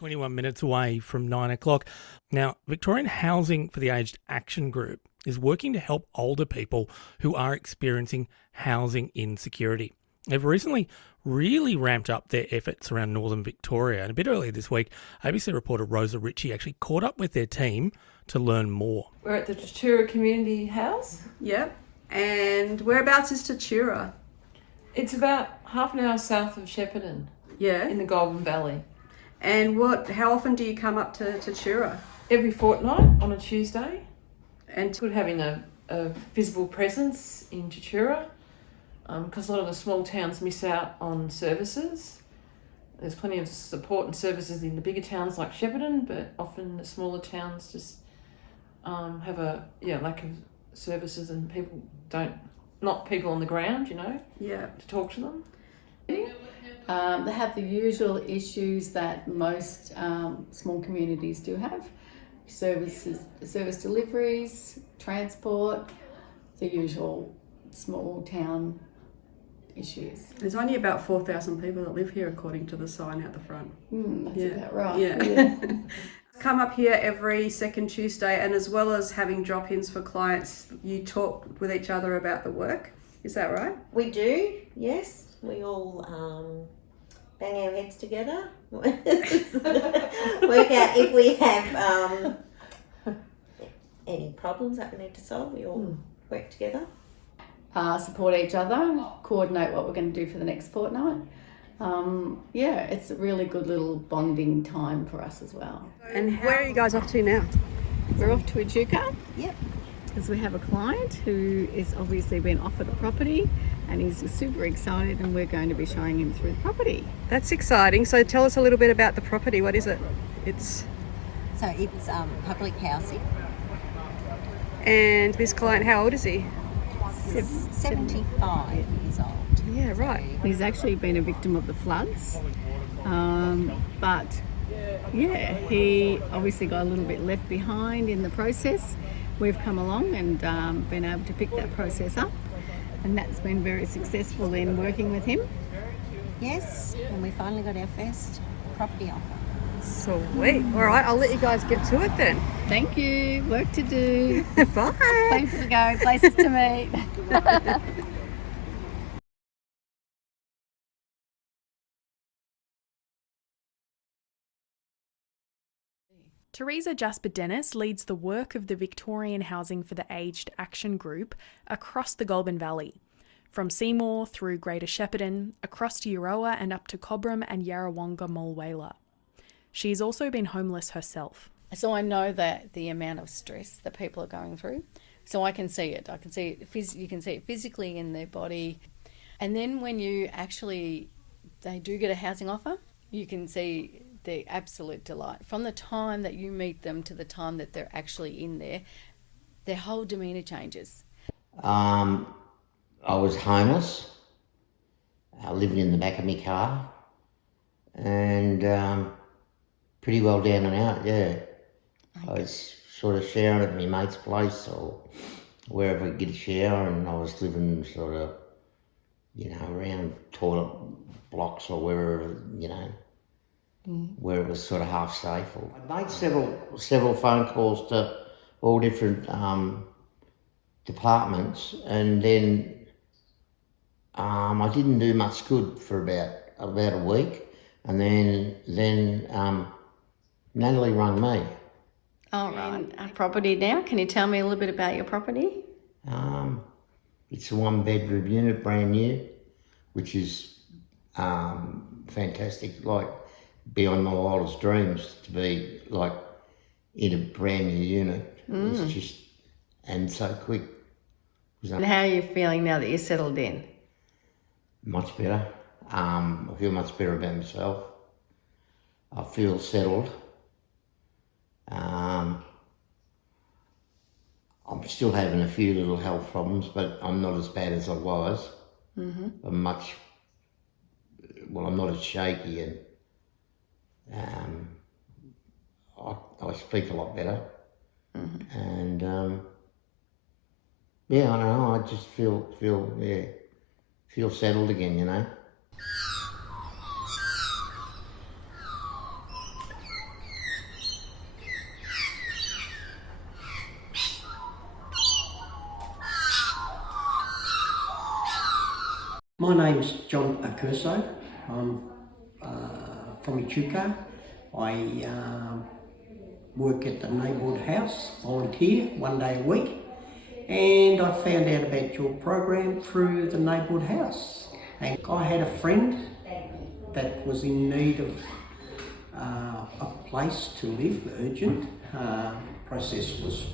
21 minutes away from 9 o'clock. Now, Victorian Housing for the Aged Action Group is working to help older people who are experiencing housing insecurity. They've recently really ramped up their efforts around northern Victoria, and a bit earlier this week, ABC reporter Rosa Ritchie actually caught up with their team to learn more. We're at the Tatura Community House. Yep. And whereabouts is Tatura? It's about half an hour south of Shepparton. Yeah. In the Goulburn Valley. And how often do you come up to Tatura? Every fortnight on a Tuesday. And it's good having a visible presence in Tatura because a lot of the small towns miss out on services. There's plenty of support and services in the bigger towns like Shepparton, but often the smaller towns just have a lack of services and not people on the ground, to talk to them. They have the usual issues that most small communities do have. Service deliveries, transport, the usual small town issues. There's only about 4,000 people that live here according to the sign out the front. That's about right. Yeah. Come up here every second Tuesday, and as well as having drop-ins for clients, you talk with each other about the work. Is that right? We do, yes. We all bang our heads together, work out if we have any problems that we need to solve. We all work together. Support each other, coordinate what we're going to do for the next fortnight. It's a really good little bonding time for us as well. And where are you guys off to now? We're off to Echuca. Yep. Because we have a client who is obviously been offered a property and he's super excited, and we're going to be showing him through the property. That's exciting. So tell us a little bit about the property. What is it? It's public housing. And this client, how old is he? 75 years old. Yeah, right. He's actually been a victim of the floods, he obviously got a little bit left behind in the process. We've come along and been able to pick that process up, and that's been very successful in working with him. Yes, and we finally got our first property offer. Sweet. All right, I'll let you guys get to it then. Thank you. Work to do. Bye. Places to go, places to meet. Teresa Jasper-Dennis leads the work of the Victorian Housing for the Aged Action Group across the Goulburn Valley, from Seymour through Greater Shepparton, across to Euroa and up to Cobram and Yarrawonga Mulwala. She's also been homeless herself. So I know that the amount of stress that people are going through, so I can see it. You can see it physically in their body. And then when they do get a housing offer, you can see the absolute delight. From the time that you meet them to the time that they're actually in there, their whole demeanour changes. I was homeless, living in the back of my car, and pretty well down and out, yeah. I was sort of showering at my mate's place or wherever I could get a shower, and I was living sort of, around toilet blocks or wherever, where it was sort of half safe. I made several phone calls to all different departments, and then I didn't do much good for about a week, and then Natalie rang me. All right. Our property now. Can you tell me a little bit about your property? It's a 1-bedroom unit, brand new, which is fantastic. Like beyond my wildest dreams to be like in a brand new unit. It's just, and so quick. And how are you feeling now that you're settled in? Much better. I feel much better about myself. I feel settled. I'm still having a few little health problems, but I'm not as bad as I was. Mm-hmm. I'm not as shaky, and I speak a lot better. Mm-hmm. And I don't know, I just feel settled again, My name's John Accurso. I'm from Echuca. I work at the neighbourhood house, volunteer 1 day a week, and I found out about your program through the neighbourhood house. And I had a friend that was in need of a place to live, urgent. Process was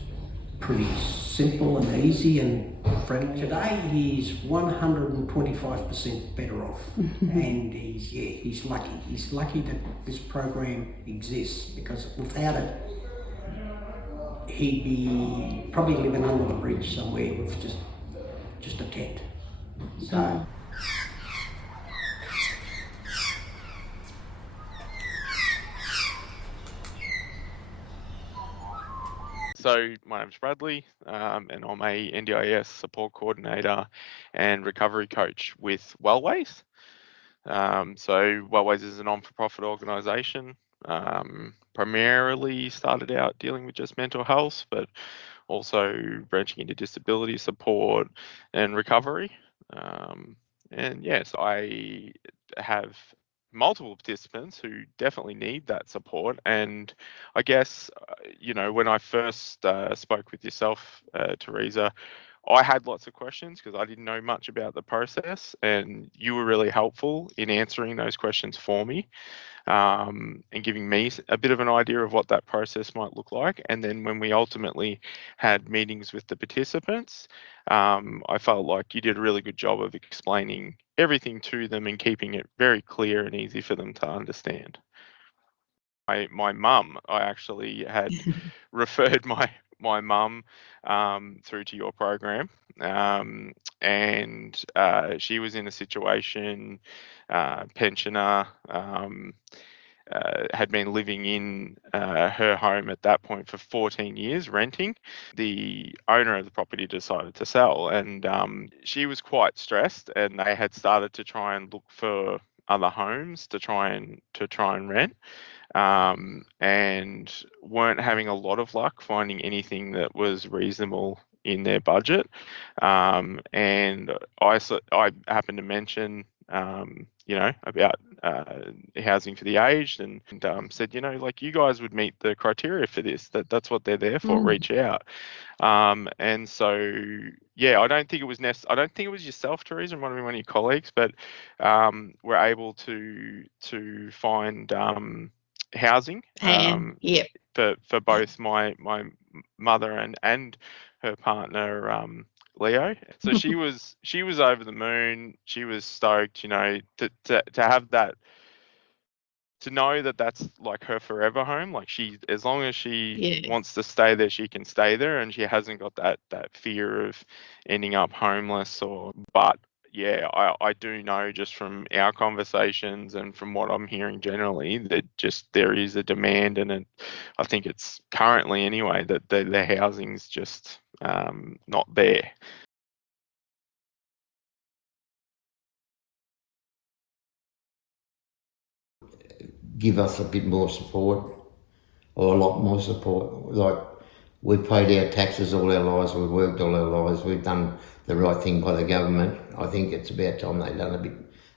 pretty simple and easy and friendly. Today he's 125% better off, and he's lucky. He's lucky that this program exists, because without it, he'd be probably living under the bridge somewhere with just a tent. So. So my name's Bradley, and I'm a NDIS support coordinator and recovery coach with Wellways. So Wellways is a non-for-profit organisation, primarily started out dealing with just mental health, but also branching into disability support and recovery. And yes, I have multiple participants who definitely need that support. And I guess, when I first spoke with yourself, Teresa, I had lots of questions because I didn't know much about the process, and you were really helpful in answering those questions for me, and giving me a bit of an idea of what that process might look like. And then when we ultimately had meetings with the participants, I felt like you did a really good job of explaining everything to them and keeping it very clear and easy for them to understand. My mum, I actually had referred my mum through to your program, and she was in a situation, pensioner, had been living in her home at that point for 14 years, renting. The owner of the property decided to sell, and she was quite stressed, and they had started to try and look for other homes to try and rent, and weren't having a lot of luck finding anything that was reasonable in their budget. And I happened to mention, about housing for the aged, and said, you guys would meet the criteria for this. That's what they're there for. Reach out. And so, yeah, I don't think it was I don't think it was yourself, Teresa, and one of your colleagues, but we're able to find housing. Yep. For both my mother and her partner, Leo. So she was over the moon. She was stoked, to have that, to know that that's like her forever home. Like, as long as she wants to stay there, she can stay there, and she hasn't got that fear of ending up homeless. But yeah, I do know just from our conversations and from what I'm hearing generally that just there is a demand, and I think it's currently anyway that the housing's just not there. Give us a bit more support, or a lot more support. Like, we've paid our taxes all our lives, we've worked all our lives, we've done the right thing by the government. I think it's about time they've done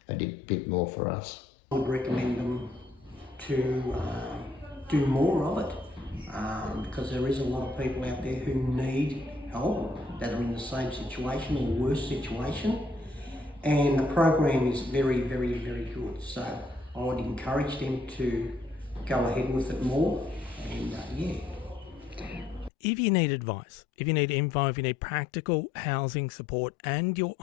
a bit more for us. I would recommend them to do more of it, because there is a lot of people out there who need help, that are in the same situation or worse situation, and the program is very, very, very good. So I would encourage them to go ahead with it more, and If you need advice, if you need info, if you need practical housing support and you're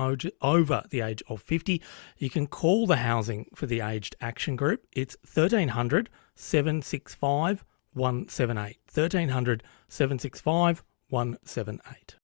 over the age of 50, you can call the Housing for the Aged Action Group. It's 1300 765 178. 1300 765 178.